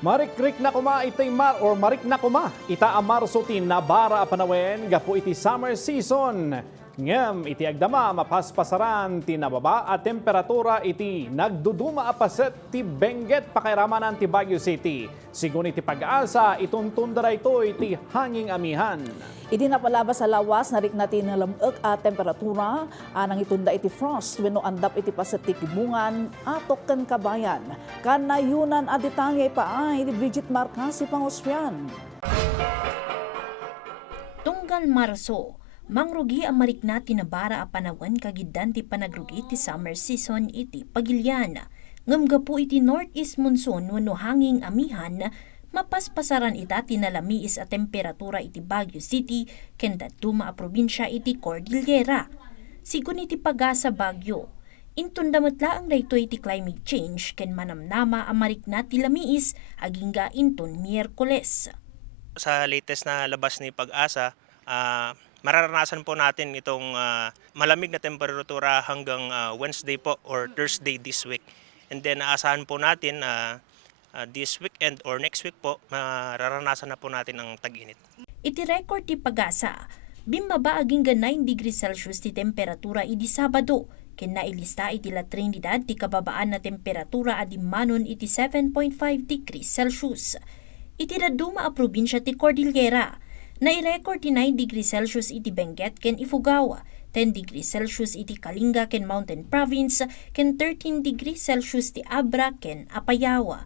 Marikrik na kuma iti marik na kuma ita ang Marso ti nabara a panawen gapo iti summer season. Ngem iti agdama mapaspasaran ti nababa a temperatura iti nagduduma a paset ti Benguet pakairamanan ti Baguio City. Sigun iti pag-asa ituntundara ito iti hanging amihan. Iti napalabas sa lawas narik natin nalamok a temperatura anang itunda iti frost wenno andap iti paset ti kibungan atok ken kabayan. Kanayunan a detalye paay ni Bridget Marcasi Pangosfian. Tunggal Marso, mangrugi ang marikna tinabara a panawan kagiddan ti panagrugi ti summer season iti Pagilian. Ngem gapu iti northeast monsoon wenno hanging amihan, mapaspasaran ita tinalamiis a temperatura iti Baguio City ken daduma a probinsya iti Cordillera. Sigun iti pag-asa Baguio, intundametla ang daytoy iti climate change ken manamnama a marikna ti lamiis agingga inton Miyerkules. Sa latest na labas ni Pag-asa, mararanasan po natin itong malamig na temperatura hanggang Wednesday po or Thursday this week. And then aasahan po natin this weekend or next week po, mararanasan na po natin ang tag-init. Iti record ti Pag-asa, bimbaba agingga 9 degrees Celsius ti temperatura idi Sabado, ken nailista iti La Trinidad ti kababaan na temperatura adimanon iti 7.5 degrees Celsius. Iti daduma a probinsya ti Cordillera, nai-record ti 9 degrees Celsius iti Benguet ken Ifugao, 10 degrees Celsius iti Kalinga ken Mountain Province, ken 13 degrees Celsius ti Abra ken Apayao.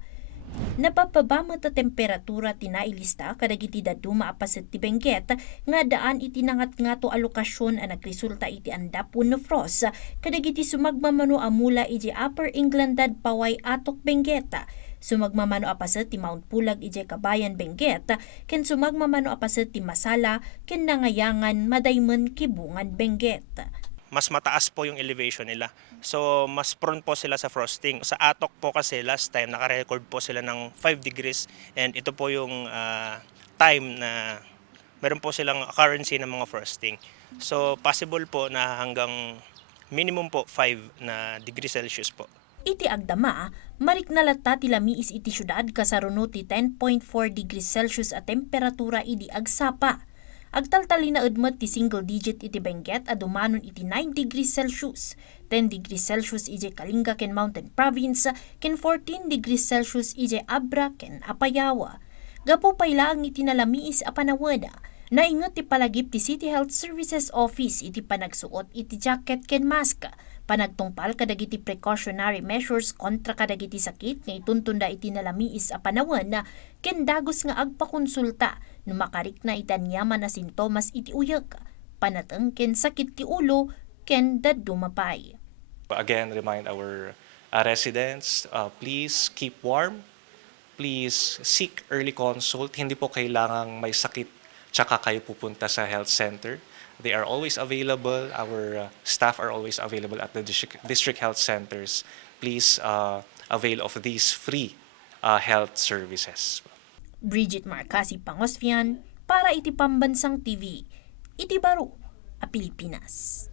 Napapabama ta temperatura ti nailista kadagiti daduma a paset ti Benguet nga daan iti nangat-ngato a lokasyon a nagresulta iti andap wenno frost kadagiti sumagmamano a mula iti Upper Englandad Paway atok Benguet. Sumagmamano a paset ti Mount Pulag iti Kabayan Benguet ken sumagmamano a paset ti Masala ken Nangayangan Madaymen Kibungan Benguet. Mas mataas po yung elevation nila. So mas prone po sila sa frosting. Sa Atok po kasi last time naka-record po sila ng 5 degrees and ito po yung time na meron po silang occurrence ng mga frosting. So possible po na hanggang minimum po 5 na degrees Celsius po. Iti agdama, mariknalata ti lamiis iti syudad kasaruno ti 10.4 degrees Celsius a temperatura idi Agsapa. Agtaltali na udmet ti single digit iti Benguet a dumanon iti 9 degrees Celsius, 10 degrees Celsius iti Kalinga ken Mountain Province, ken 14 degrees Celsius iti Abra ken Apayao. Gapo paylaang iti nalamiis a panawada, naingot ti palagip ti City Health Services Office iti panagsuot iti jacket ken mask, panagtungpal kadagiti precautionary measures kontra kadagiti sakit nga ituntunda iti nalamiis a panawan na ken dagos nga agpakonsulta no makarik na itanyaman na sintomas iti uyag, panateng ken sakit ti ulo ken dadumapay. Again, remind our residents, please keep warm, please seek early consult. Hindi po kailangang may sakit tsaka kayo pupunta sa health center. They are always available. Our staff are always available at the district health centers. Please avail of these free health services. Bridget Marcasi Pangosfian para iti Pambansang TV, iti Baro, a Pilipinas.